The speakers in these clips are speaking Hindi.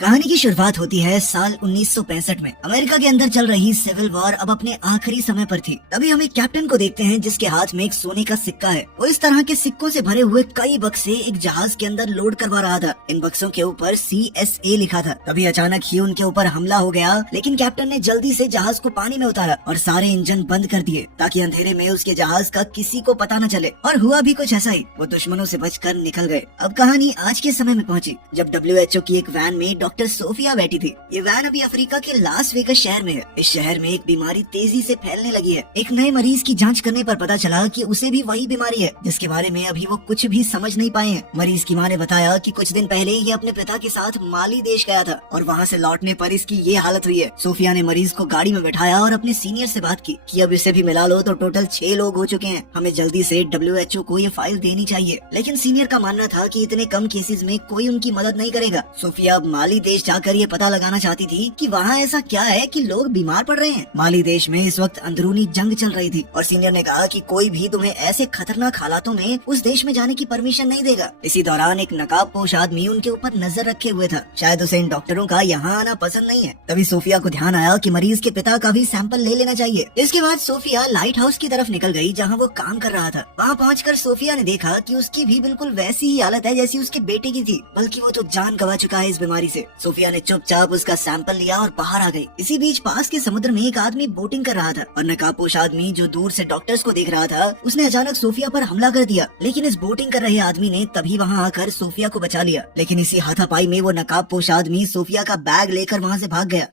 कहानी की शुरुआत होती है साल 1965 में। अमेरिका के अंदर चल रही सिविल वॉर अब अपने आखिरी समय पर थी। तभी हम एक कैप्टन को देखते हैं जिसके हाथ में एक सोने का सिक्का है। वो इस तरह के सिक्कों से भरे हुए कई बक्से एक जहाज के अंदर लोड करवा रहा था। इन बक्सों के ऊपर CSA लिखा था। तभी अचानक ही उनके ऊपर हमला हो गया, लेकिन कैप्टन ने जल्दी से जहाज को पानी में उतारा और सारे इंजन बंद कर दिए ताकि अंधेरे में उसके जहाज का किसी को पता न चले। और हुआ भी कुछ ऐसा ही, वो दुश्मनों से बचकर निकल गए। अब कहानी आज के समय में पहुंची जब WHO की एक वैन में डॉक्टर सोफिया बैठी थी। ये वैन अभी अफ्रीका के लास वेगस शहर में है। इस शहर में एक बीमारी तेजी से फैलने लगी है। एक नए मरीज की जांच करने पर पता चला कि उसे भी वही बीमारी है जिसके बारे में अभी वो कुछ भी समझ नहीं पाए हैं। मरीज की मां ने बताया कि कुछ दिन पहले ये अपने पिता के साथ माली देश गया था और वहाँ से लौटने पर इसकी ये हालत हुई है। सोफिया ने मरीज को गाड़ी में बैठाया और अपने सीनियर से बात की कि अब इसे भी मिला लो तो टोटल 6 लोग हो चुके हैं। हमें जल्दी से WHO को ये फाइल देनी चाहिए। लेकिन सीनियर का मानना था कि इतने कम केसेस में कोई उनकी मदद नहीं करेगा। सोफिया अब माली देश जाकर ये पता लगाना चाहती थी कि वहाँ ऐसा क्या है कि लोग बीमार पड़ रहे हैं। माली देश में इस वक्त अंदरूनी जंग चल रही थी और सीनियर ने कहा कि कोई भी तुम्हें ऐसे खतरनाक हालातों में उस देश में जाने की परमिशन नहीं देगा। इसी दौरान एक नकाबपोश आदमी उनके ऊपर नजर रखे हुए था। शायद उसे इन डॉक्टरों का यहाँ आना पसंद नहीं है। तभी सोफिया को ध्यान आया कि मरीज के पिता का भी सैंपल ले लेना चाहिए। इसके बाद सोफिया लाइट हाउस की तरफ निकल गई जहाँ वो काम कर रहा था। वहाँ पहुँचकर सोफिया ने देखा कि उसकी भी बिल्कुल वैसी ही हालत है जैसी उसके बेटे की थी, बल्कि वो तो जान गंवा चुका है इस बीमारी से। सोफिया ने चुपचाप उसका सैंपल लिया और बाहर आ गई। इसी बीच पास के समुद्र में एक आदमी बोटिंग कर रहा था और नकाबपोश आदमी जो दूर से डॉक्टर्स को देख रहा था, उसने अचानक सोफिया पर हमला कर दिया। लेकिन इस बोटिंग कर रहे आदमी ने तभी वहाँ आकर सोफिया को बचा लिया। लेकिन इसी हाथापाई में वो नकाबपोश आदमी सोफिया का बैग लेकर वहाँ से भाग गया।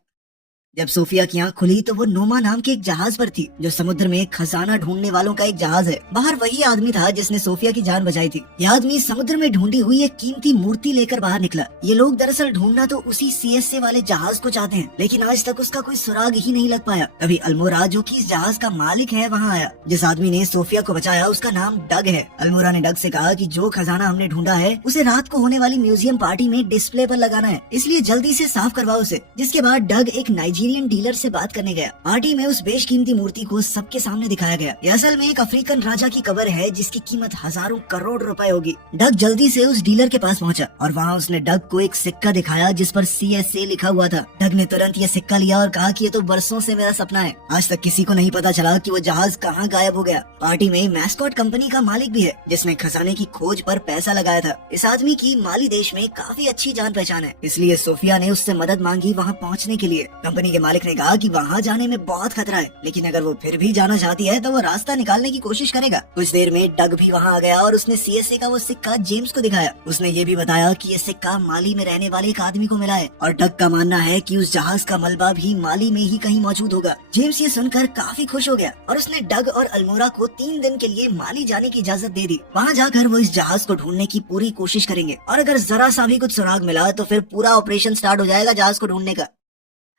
जब सोफिया की आंख खुली तो वो नोमा नाम के एक जहाज पर थी जो समुद्र में खजाना ढूंढने वालों का एक जहाज है। बाहर वही आदमी था जिसने सोफिया की जान बचाई थी। यह आदमी समुद्र में ढूंढी हुई एक कीमती मूर्ति लेकर बाहर निकला। ये लोग दरअसल ढूंढना तो उसी CSA वाले जहाज को चाहते हैं, लेकिन आज तक उसका कोई सुराग ही नहीं लग पाया। तभी अल्मोरा जो कि इस जहाज का मालिक है वहाँ आया। जिस आदमी ने सोफिया को बचाया उसका नाम डग है। अल्मोरा ने डग से कहा कि जो खजाना हमने ढूंढा है उसे रात को होने वाली म्यूजियम पार्टी में डिस्प्ले पर लगाना है, इसलिए जल्दी से साफ करवाओ उसे। जिसके बाद डग एक नाइजीरियन डीलर से बात करने गया। पार्टी में उस बेशकीमती मूर्ति को सबके सामने दिखाया गया। ये असल में एक अफ्रीकन राजा की कब्र है जिसकी कीमत हजारों करोड़ रुपए होगी। डग जल्दी से उस डीलर के पास पहुंचा और वहाँ उसने डग को एक सिक्का दिखाया जिस पर CSA लिखा हुआ था। डग ने तुरंत ये सिक्का लिया और कहा कि ये तो बरसों से मेरा सपना है। आज तक किसी को नहीं पता चला कि वो जहाज कहाँ गायब हो गया। पार्टी में मैस्कॉट कंपनी का मालिक भी है जिसने खजाने की खोज पर पैसा लगाया था। इस आदमी की माली देश में काफी अच्छी जान पहचान है, इसलिए सोफिया ने उससे मदद मांगी वहाँ पहुँचने के लिए। कंपनी के मालिक ने कहा कि वहाँ जाने में बहुत खतरा है, लेकिन अगर वो फिर भी जाना चाहती है तो वो रास्ता निकालने की कोशिश करेगा। कुछ देर में डग भी वहाँ आ गया और उसने CSA का वो सिक्का जेम्स को दिखाया। उसने ये भी बताया कि ये सिक्का माली में रहने वाले एक आदमी को मिला है और डग का मानना है कि उस जहाज का मलबा भी माली में ही कहीं मौजूद होगा। जेम्स ये सुनकर काफी खुश हो गया और उसने डग और अल्मोरा को 3 दिन के लिए माली जाने की इजाजत दे दी। वहाँ जाकर वो इस जहाज को ढूंढने की पूरी कोशिश करेंगे और अगर जरा सा भी कुछ सुराग मिला तो फिर पूरा ऑपरेशन स्टार्ट हो जाएगा जहाज को ढूंढने का।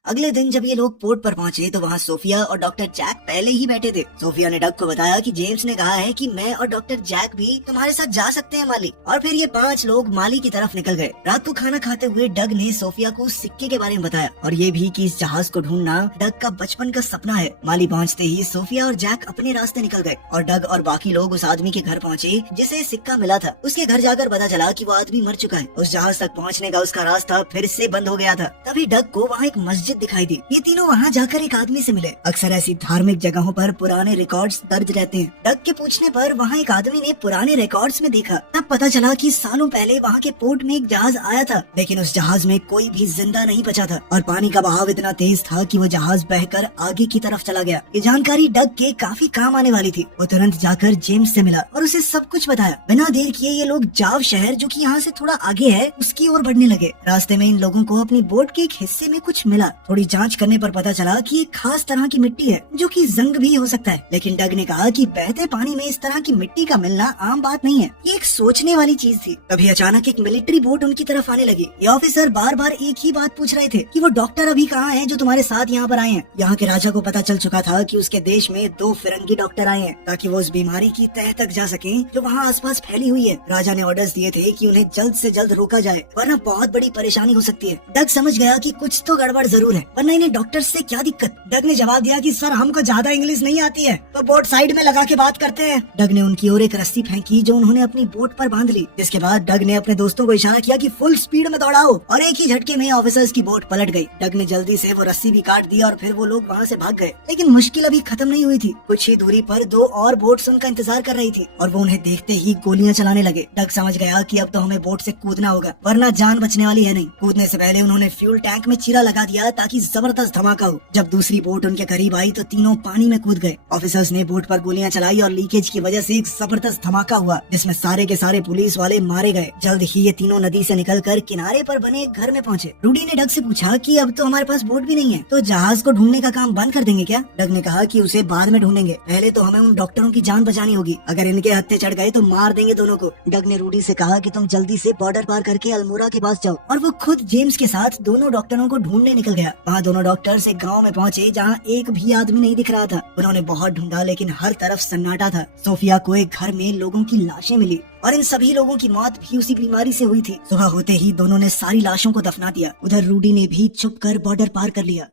अगले दिन जब ये लोग पोर्ट पर पहुंचे तो वहाँ सोफिया और डॉक्टर जैक पहले ही बैठे थे। सोफिया ने डग को बताया कि जेम्स ने कहा है कि मैं और डॉक्टर जैक भी तुम्हारे साथ जा सकते हैं माली। और फिर ये 5 लोग माली की तरफ निकल गए। रात को खाना खाते हुए डग ने सोफिया को उस सिक्के के बारे में बताया और ये भी कि इस जहाज को ढूंढना डग का बचपन का सपना है। माली पहुँचते ही सोफिया और जैक अपने रास्ते निकल गए और डग और बाकी लोग उस आदमी के घर पहुँचे जिसे सिक्का मिला था। उसके घर जाकर पता चला कि वो आदमी मर चुका है। उस जहाज तक पहुँचने का उसका रास्ता फिर से बंद हो गया था। तभी डग को वहाँ एक मस्जिद दिखाई दी। ये तीनों वहाँ जाकर एक आदमी से मिले। अक्सर ऐसी धार्मिक जगहों पर पुराने रिकॉर्ड्स दर्ज रहते हैं। डग के पूछने पर वहाँ एक आदमी ने पुराने रिकॉर्ड्स में देखा। तब पता चला कि सालों पहले वहाँ के पोर्ट में एक जहाज आया था, लेकिन उस जहाज में कोई भी जिंदा नहीं बचा था और पानी का बहाव इतना तेज था कि वो जहाज बहकर आगे की तरफ चला गया। ये जानकारी डग के काफी काम आने वाली थी। वो तुरंत जाकर जेम्स से मिला और उसे सब कुछ बताया। बिना देर किए ये लोग जाव शहर जो कि यहाँ से थोड़ा आगे है उसकी ओर बढ़ने लगे। रास्ते में इन लोगों को अपनी बोट के एक हिस्से में कुछ मिला। थोड़ी जाँच करने पर पता चला कि एक खास तरह की मिट्टी है जो कि जंग भी हो सकता है। लेकिन डग ने कहा कि बहते पानी में इस तरह की मिट्टी का मिलना आम बात नहीं है। ये एक सोचने वाली चीज थी। तभी अचानक एक मिलिट्री बोट उनकी तरफ आने लगी। ये ऑफिसर बार बार एक ही बात पूछ रहे थे कि वो डॉक्टर अभी कहाँ हैं जो तुम्हारे साथ यहाँ पर आए हैं। यहाँ के राजा को पता चल चुका था कि उसके देश में 2 फिरंगी डॉक्टर आए हैं ताकि वो उस बीमारी की तह तक जा सके जो वहाँ आसपास फैली हुई है। राजा ने ऑर्डर्स दिए थे कि उन्हें जल्द से जल्द रोका जाए वरना बहुत बड़ी परेशानी हो सकती है। डग समझ गया कि कुछ तो गड़बड़ जरूर है, वरना इन्हें डॉक्टर से क्या दिक्कत। डग ने जवाब दिया कि सर हमको ज्यादा इंग्लिश नहीं आती है, तो बोट साइड में लगा के बात करते हैं। डग ने उनकी ओर एक रस्सी फेंकी जो उन्होंने अपनी बोट पर बांध ली। जिसके बाद डग ने अपने दोस्तों को इशारा किया कि फुल स्पीड में दौड़ाओ, और एक ही झटके में ऑफिसर्स की बोट पलट गई। डग ने जल्दी से वो रस्सी भी काट दी और फिर वो लोग वहाँ से भाग गए। लेकिन मुश्किल अभी खत्म नहीं हुई थी। कुछ ही दूरी पर दो और बोट्स उनका इंतजार कर रही थी और वो उन्हें देखते ही गोलियां चलाने लगे। डग समझ गया कि अब तो हमें बोट से कूदना होगा, वरना जान बचने वाली है नहीं। कूदने से पहले उन्होंने फ्यूल टैंक में चीरा लगा दिया ताकि जबरदस्त धमाका हो। जब दूसरी बोट उनके करीब आई तो तीनों पानी में कूद गए। ऑफिसर्स ने बोट पर गोलियां चलाई और लीकेज की वजह से एक जबरदस्त धमाका हुआ जिसमें सारे के सारे पुलिस वाले मारे गए। जल्द ही ये तीनों नदी से निकलकर किनारे पर बने एक घर में पहुंचे। रूडी ने डग से पूछा कि अब तो हमारे पास बोट भी नहीं है, तो जहाज को ढूंढने का काम बंद कर देंगे क्या? डग ने कहा कि उसे बाद में ढूंढेंगे, पहले तो हमें उन डॉक्टरों की जान बचानी होगी। अगर इनके हत्थे चढ़ गए तो मार देंगे दोनों को। डग ने रूडी से कहा कि तुम जल्दी से बॉर्डर पार करके अल्मोड़ा के पास जाओ, और वो खुद जेम्स के साथ दोनों डॉक्टरों को ढूंढने निकल गया। वहाँ दोनों डॉक्टर्स एक गाँव में पहुँचे जहाँ एक भी आदमी नहीं दिख रहा था। उन्होंने बहुत ढूंढा लेकिन हर तरफ सन्नाटा था। सोफिया को एक घर में लोगों की लाशें मिली और इन सभी लोगों की मौत भी उसी बीमारी से हुई थी। सुबह होते ही दोनों ने सारी लाशों को दफना दिया। उधर रूडी ने भी छुपकर बॉर्डर पार कर लिया।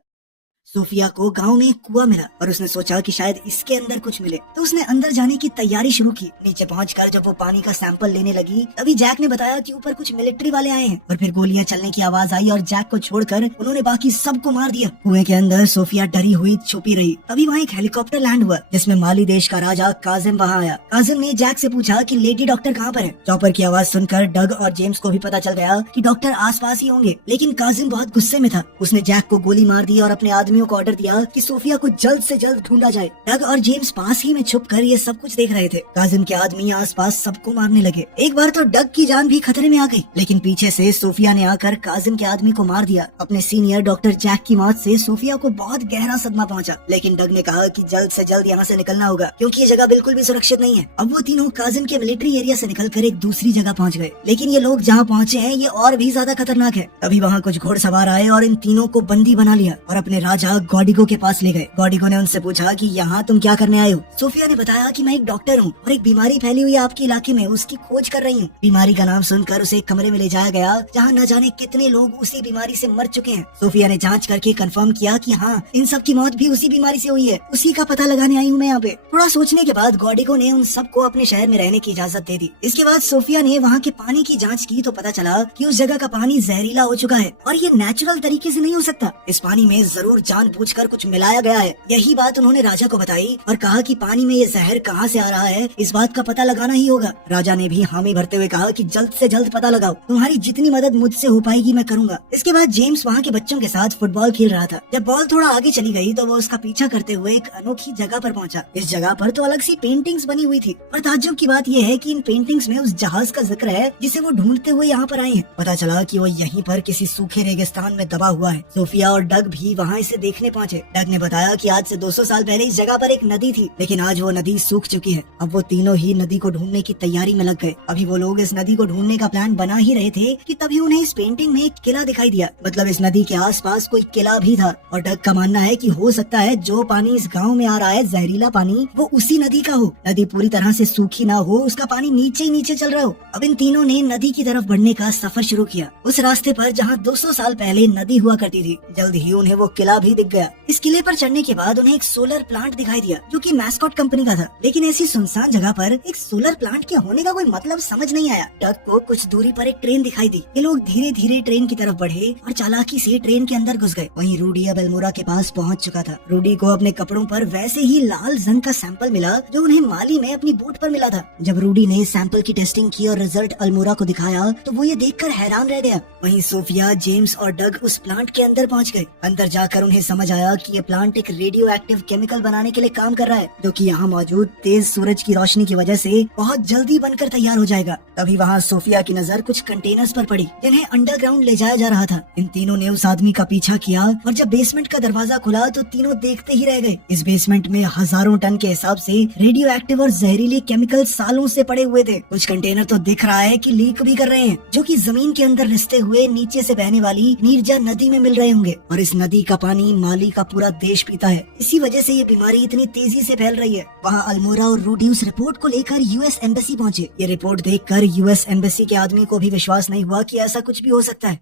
सोफिया को गांव में एक कुआं मिला और उसने सोचा कि शायद इसके अंदर कुछ मिले, तो उसने अंदर जाने की तैयारी शुरू की। नीचे पहुंचकर जब वो पानी का सैंपल लेने लगी तभी जैक ने बताया कि ऊपर कुछ मिलिट्री वाले आए हैं, और फिर गोलियां चलने की आवाज आई और जैक को छोड़कर उन्होंने बाकी सबको मार दिया। कुएं के अंदर सोफिया डरी हुई छुपी रही। तभी वहाँ एक हेलीकॉप्टर लैंड हुआ जिसमें माली देश का राजा काजिम वहाँ आया। काजिम ने जैक से पूछा कि लेडी डॉक्टर कहाँ पर है। चॉपर की आवाज सुनकर डग और जेम्स को भी पता चल गया कि डॉक्टर आसपास ही होंगे, लेकिन काजिम बहुत गुस्से में था। उसने जैक को गोली मार दी और अपने आदमियों को ऑर्डर दिया कि सोफिया को जल्द से जल्द ढूंढा जाए। डग और जेम्स पास ही में छुपकर ये सब कुछ देख रहे थे। काजिम के आदमी आसपास सबको मारने लगे। एक बार तो डग की जान भी खतरे में आ गई, लेकिन पीछे से सोफिया ने आकर काजिम के आदमी को मार दिया। अपने सीनियर डॉक्टर जैक की मौत से सोफिया को बहुत गहरा सदमा पहुंचा, लेकिन डग ने कहा कि जल्द से जल्द यहाँ से निकलना होगा क्योंकि ये जगह बिल्कुल भी सुरक्षित नहीं है। अब वो तीनों काजिम के मिलिट्री एरिया से निकलकर एक दूसरी जगह पहुँच गए, लेकिन ये लोग जहाँ पहुँचे हैं ये और भी ज्यादा खतरनाक है। तभी वहाँ कुछ घोड़सवार आए और इन तीनों को बंदी बना लिया और अपने राजा गॉडिगो के पास ले गए। गॉडिगो ने उनसे पूछा कि यहाँ तुम क्या करने आए हो? सोफिया ने बताया कि मैं एक डॉक्टर हूँ और एक बीमारी फैली हुई है आपके इलाके में, उसकी खोज कर रही हूँ। बीमारी का नाम सुनकर उसे एक कमरे में ले जाया गया जहाँ न जाने कितने लोग उसी बीमारी से मर चुके हैं। सोफिया ने जांच करके कंफर्म किया कि हाँ, इन सब की मौत भी उसी बीमारी से हुई है। उसी का पता लगाने आई हूँ मैं यहाँ पे। थोड़ा सोचने के बाद गॉडिगो ने उन सबको अपने शहर में रहने की इजाजत दे दी। इसके बाद सोफिया ने वहाँ के पानी की जाँच की तो पता चला कि उस जगह का पानी जहरीला हो चुका है और ये नेचुरल तरीके से नहीं हो सकता। इस पानी में जरूर जानबूझकर कुछ मिलाया गया है। यही बात उन्होंने राजा को बताई और कहा कि पानी में ये जहर कहाँ से आ रहा है, इस बात का पता लगाना ही होगा। राजा ने भी हामी भरते हुए कहा कि जल्द से जल्द पता लगाओ, तुम्हारी जितनी मदद मुझसे हो पाएगी मैं करूंगा। इसके बाद जेम्स वहाँ के बच्चों के साथ फुटबॉल खेल रहा था। जब बॉल थोड़ा आगे चली गई तो वो उसका पीछा करते हुए एक अनोखी जगह पर पहुंचा। इस जगह पर तो अलग सी पेंटिंग्स बनी हुई थी और ताज्जुब की बात यह है कि इन पेंटिंग्स में उस जहाज का जिक्र है जिसे वो ढूंढते हुए यहाँ पर आए हैं। पता चला कि वो यहीं पर किसी सूखे रेगिस्तान में दबा हुआ है। सोफिया और डग भी वहाँ इसे देखने पहुँचे। डग ने बताया कि आज से 200 साल पहले इस जगह पर एक नदी थी, लेकिन आज वो नदी सूख चुकी है। अब वो तीनों ही नदी को ढूंढने की तैयारी में लग गए। अभी वो लोग इस नदी को ढूंढने का प्लान बना ही रहे थे कि तभी उन्हें इस पेंटिंग में एक किला दिखाई दिया। मतलब इस नदी के आसपास कोई किला भी था और डग का मानना है कि हो सकता है जो पानी इस गांव में आ रहा है, जहरीला पानी, वो उसी नदी का हो। नदी पूरी तरह से सूखी ना हो, उसका पानी नीचे ही नीचे चल रहा हो। अब इन तीनों ने नदी की तरफ बढ़ने का सफर शुरू किया, उस रास्ते पर जहाँ 200 साल पहले नदी हुआ करती थी। जल्द ही उन्हें वो किला भी दिख गया। इस किले पर चढ़ने के बाद उन्हें एक सोलर प्लांट दिखाई दिया जो कि मैस्कॉट कंपनी का था, लेकिन ऐसी सुनसान जगह पर एक सोलर प्लांट के होने का कोई मतलब समझ नहीं आया। डग को कुछ दूरी पर एक ट्रेन दिखाई दी। ये लोग धीरे धीरे ट्रेन की तरफ बढ़े और चालाकी से ट्रेन के अंदर घुस गए। वहीं रूडी अब अल्मोड़ा के पास पहुंच चुका था। रूडी को अपने कपड़ों पर वैसे ही लाल जंग का सैंपल मिला जो उन्हें माली में अपनी बोट पर मिला था। जब रूडी ने सैंपल की टेस्टिंग की और रिजल्ट अल्मोड़ा को दिखाया तो वो ये देखकर हैरान रह गया। वहीं सोफिया, जेम्स और डग उस प्लांट के अंदर पहुंच गए। अंदर जाकर उन्हें समझ आया कि ये प्लांट एक रेडियो एक्टिव केमिकल बनाने के लिए काम कर रहा है जो कि यहाँ मौजूद तेज सूरज की रोशनी की वजह से बहुत जल्दी बनकर तैयार हो जाएगा। तभी वहाँ सोफिया की नजर कुछ कंटेनर्स पर पड़ी जिन्हें अंडरग्राउंड ले जाया जा रहा था। इन तीनों ने उस आदमी का पीछा किया और जब बेसमेंट का दरवाजा खुला तो तीनों देखते ही रह गए। इस बेसमेंट में हजारों टन के हिसाब से रेडियो एक्टिव और जहरीले केमिकल सालों से पड़े हुए थे। कुछ कंटेनर तो दिख रहा है कि लीक भी कर रहे हैं, जो कि जमीन के अंदर रिसते हुए नीचे से बहने वाली नीरजा नदी में मिल रहे होंगे। और इस नदी का पानी माली का पूरा देश पीता है। इसी वजह से ये बीमारी इतनी तेजी से फैल रही है। वहाँ अल्मोड़ा और रूडी उस रिपोर्ट को लेकर यूएस एम्बेसी पहुंचे। ये रिपोर्ट देखकर यूएस एम्बेसी के आदमी को भी विश्वास नहीं हुआ कि ऐसा कुछ भी हो सकता है।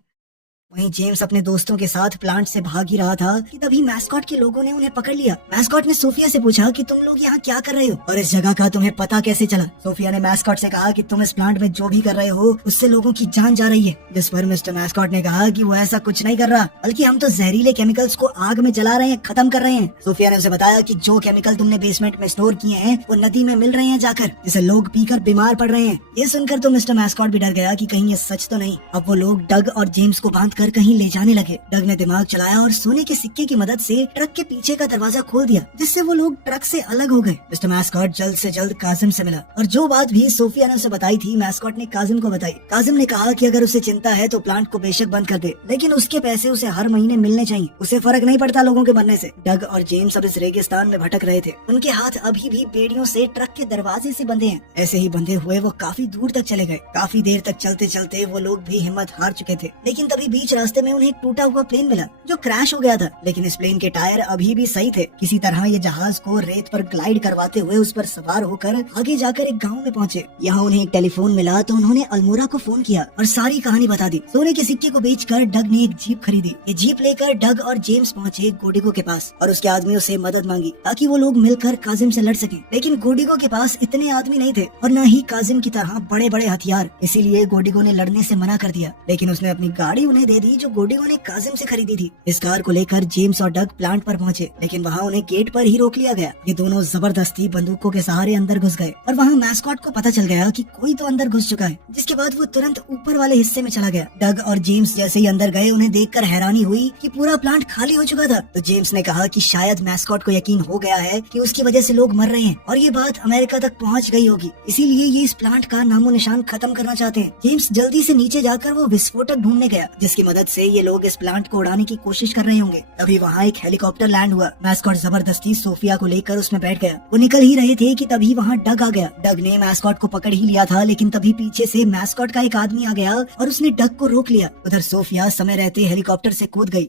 वहीं जेम्स अपने दोस्तों के साथ प्लांट से भाग ही रहा था कि तभी मैस्कॉट के लोगों ने उन्हें पकड़ लिया। मैस्कॉट ने सोफिया से पूछा कि तुम लोग यहाँ क्या कर रहे हो और इस जगह का तुम्हें पता कैसे चला। सोफिया ने मैस्कॉट से कहा कि तुम इस प्लांट में जो भी कर रहे हो उससे लोगों की जान जा रही है, जिस पर मिस्टर मैस्कॉट ने कहा कि वो ऐसा कुछ नहीं कर रहा, बल्कि हम तो जहरीले केमिकल्स को आग में जला रहे हैं, खत्म कर रहे हैं। सोफिया ने उसे बताया कि जो केमिकल तुमने बेसमेंट में स्टोर किए हैं वो नदी में मिल रहे हैं जाकर, जिसे लोग पीकर बीमार पड़ रहे हैं। ये सुनकर तो मिस्टर मैस्कॉट भी डर गया कि कहीं ये सच तो नहीं। अब वो लोग डग और जेम्स को बांधकर कहीं ले जाने लगे। डग ने दिमाग चलाया और सोने के सिक्के की मदद से ट्रक के पीछे का दरवाजा खोल दिया, जिससे वो लोग ट्रक से अलग हो गए। मिस्टर मैस्कॉट जल्द से जल्द काजिम से मिला और जो बात भी सोफिया ने उसे बताई थी मैस्कॉट ने काजिम को बताई। काजिम ने कहा कि अगर उसे चिंता है तो प्लांट को बेशक बंद कर दे, लेकिन उसके पैसे उसे हर महीने मिलने चाहिए। उसे फर्क नहीं पड़ता लोगों के मरने से। डग और जेम्स अब इस रेगिस्तान में भटक रहे थे। उनके हाथ अभी भी बेड़ियों से ट्रक के दरवाजे से बंधे हैं। ऐसे ही बंधे हुए वो काफी दूर तक चले गए। काफी देर तक चलते चलते वो लोग भी हिम्मत हार चुके थे, लेकिन तभी बीच रास्ते में उन्हें एक टूटा हुआ प्लेन मिला जो क्रैश हो गया था। लेकिन इस प्लेन के टायर अभी भी सही थे। किसी तरह ये जहाज को रेत पर ग्लाइड करवाते हुए उस पर सवार होकर आगे जाकर एक गांव में पहुंचे। यहाँ उन्हें एक टेलीफोन मिला तो उन्होंने अल्मोड़ा को फोन किया और सारी कहानी बता दी। सोने के सिक्के को बेचकर डग ने एक जीप खरीदी। ये जीप लेकर डग और जेम्स पहुंचे गोडिगो के पास और उसके आदमियों से मदद मांगी ताकि वो लोग मिलकर काजिम से लड़ सकें। लेकिन गोडिगो के पास इतने आदमी नहीं थे और न ही काजिम की तरह बड़े बड़े हथियार, इसीलिए गोडिगो ने लड़ने से मना कर दिया। लेकिन उसने अपनी गाड़ी उन्हें दे दी जो गोडिगो ने काजिम से खरीदी थी। इस कार को लेकर जेम्स और डग प्लांट पर पहुंचे, लेकिन वहाँ उन्हें गेट पर ही रोक लिया गया। ये दोनों जबरदस्ती बंदूकों के सहारे अंदर घुस गए और वहाँ मैस्कॉट को पता चल गया कि कोई तो अंदर घुस चुका है, जिसके बाद वो तुरंत ऊपर वाले हिस्से में चला गया। डग और जेम्स जैसे ही अंदर गए उन्हें देखकर हैरानी हुई कि पूरा प्लांट खाली हो चुका था। तो जेम्स ने कहा कि शायद मैस्कॉट को यकीन हो गया है कि उसकी वजह से लोग मर रहे हैं और ये बात अमेरिका तक पहुंच गई होगी, इसीलिए ये इस प्लांट का नामो निशान खत्म करना चाहते हैं। जेम्स जल्दी से नीचे जाकर वो विस्फोटक ढूंढने गया जिसकी मदद से ये लोग इस प्लांट को उड़ाने की कोशिश कर रहे होंगे। तभी वहाँ एक हेलीकॉप्टर लैंड हुआ। मैस्कॉट जबरदस्ती सोफिया को लेकर उसमें बैठ गया। वो निकल ही रहे थे कि तभी वहाँ डग आ गया। डग ने मैस्कॉट को पकड़ ही लिया था, लेकिन तभी पीछे से मैस्कॉट का एक आदमी आ गया और उसने डग को रोक लिया। उधर सोफिया समय रहते हेलीकॉप्टर से कूद गई।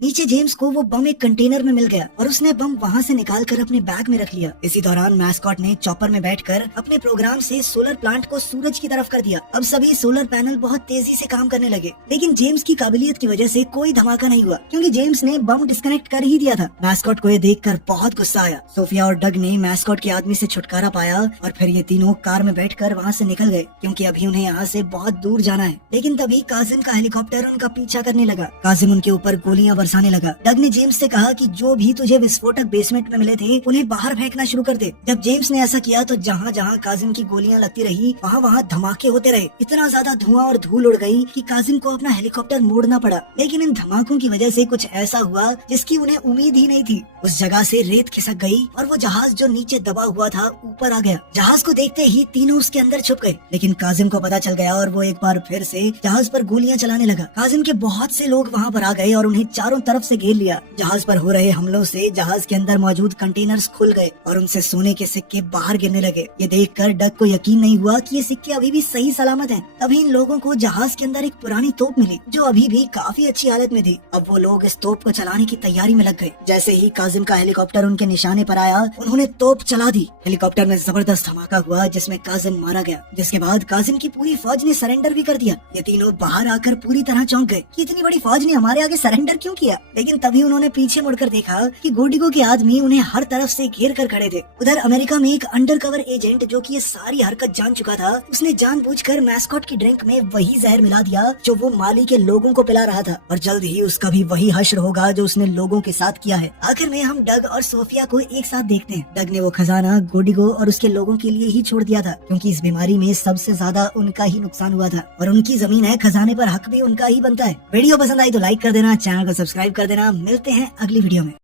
नीचे जेम्स को वो बम एक कंटेनर में मिल गया और उसने बम वहाँ से निकालकर अपने बैग में रख लिया। इसी दौरान मैस्कॉट ने चॉपर में बैठकर अपने प्रोग्राम से सोलर प्लांट को सूरज की तरफ कर दिया। अब सभी सोलर पैनल बहुत तेजी से काम करने लगे, लेकिन जेम्स की काबिलियत की वजह से कोई धमाका नहीं हुआ क्योंकि जेम्स ने बम डिस्कनेक्ट कर ही दिया था। मैस्कॉट को ये देखकर बहुत गुस्सा आया। सोफिया और डग ने मैस्कॉट के आदमी से छुटकारा पाया और फिर ये तीनों कार में बैठकर वहाँ से निकल गए क्योंकि अभी उन्हें यहाँ से बहुत दूर जाना है। लेकिन तभी काजिम का हेलीकॉप्टर उनका पीछा करने लगा। काजिम उनके ऊपर गोलियां बरसाने लगा। डग ने जेम्स से कहा कि जो भी तुझे विस्फोटक बेसमेंट में मिले थे उन्हें बाहर फेंकना शुरू कर दे। जब जेम्स ने ऐसा किया तो जहाँ जहाँ काजिम की गोलियां लगती रही वहाँ वहाँ धमाके होते रहे। इतना ज्यादा धुआं और धूल उड़ गई कि काजिम को अपना हेलीकॉप्टर मोड़ना पड़ा। लेकिन इन धमाकों की वजह से कुछ ऐसा हुआ जिसकी उन्हें उम्मीद ही नहीं थी। उस जगह से रेत खिसक गई और वो जहाज जो नीचे दबा हुआ था ऊपर आ गया। जहाज को देखते ही तीनों उसके अंदर छुप गए, लेकिन काजिम को पता चल गया और वो एक बार फिर से जहाज पर गोलियां चलाने लगा। काजिम के बहुत से लोग वहाँ पर आ गए और उन्हें चारों तरफ से घेर लिया। जहाज पर हो रहे हमलों से जहाज के अंदर मौजूद कंटेनर्स खुल गए और उनसे सोने के सिक्के बाहर गिरने लगे। ये देखकर डग को यकीन नहीं हुआ कि ये सिक्के अभी भी सही सलामत हैं। तभी इन लोगों को जहाज के अंदर एक पुरानी तोप मिली जो अभी भी काफी अच्छी हालत में थी। अब वो लोग इस तोप को चलाने की तैयारी में लग गए। जैसे ही काजिम का हेलीकॉप्टर उनके निशाने पर आया उन्होंने तोप चला दी। हेलीकॉप्टर में जबरदस्त धमाका हुआ जिसमें काजिम मारा गया, जिसके बाद काजिम की पूरी फौज ने सरेंडर भी कर दिया। ये तीनों बाहर आकर पूरी तरह चौंक गए कि इतनी बड़ी फौज ने हमारे आगे सरेंडर क्यों किया। लेकिन तभी उन्होंने पीछे मुड़कर देखा कि गोडिगो के आदमी उन्हें हर तरफ से घेर कर खड़े थे। उधर अमेरिका में एक अंडरकवर एजेंट जो कि ये सारी हरकत जान चुका था, उसने जानबूझकर मैस्कॉट की ड्रिंक में वही जहर मिला दिया जो वो माली के लोगों को पिला रहा था और जल्द ही उसका भी वही हश्र होगा जो उसने लोगों के साथ किया है। आखिर में हम डग और सोफिया को एक साथ देखते हैं। डग ने वो खजाना गोडिगो और उसके लोगों के लिए ही छोड़ दिया था क्योंकि इस बीमारी में सबसे ज्यादा उनका ही नुकसान हुआ था और उनकी जमीन है, खजाने पर हक भी उनका ही बनता है। वीडियो पसंद आई तो लाइक कर देना, चैनल को सब्सक्राइब कर देना। मिलते हैं अगली वीडियो में।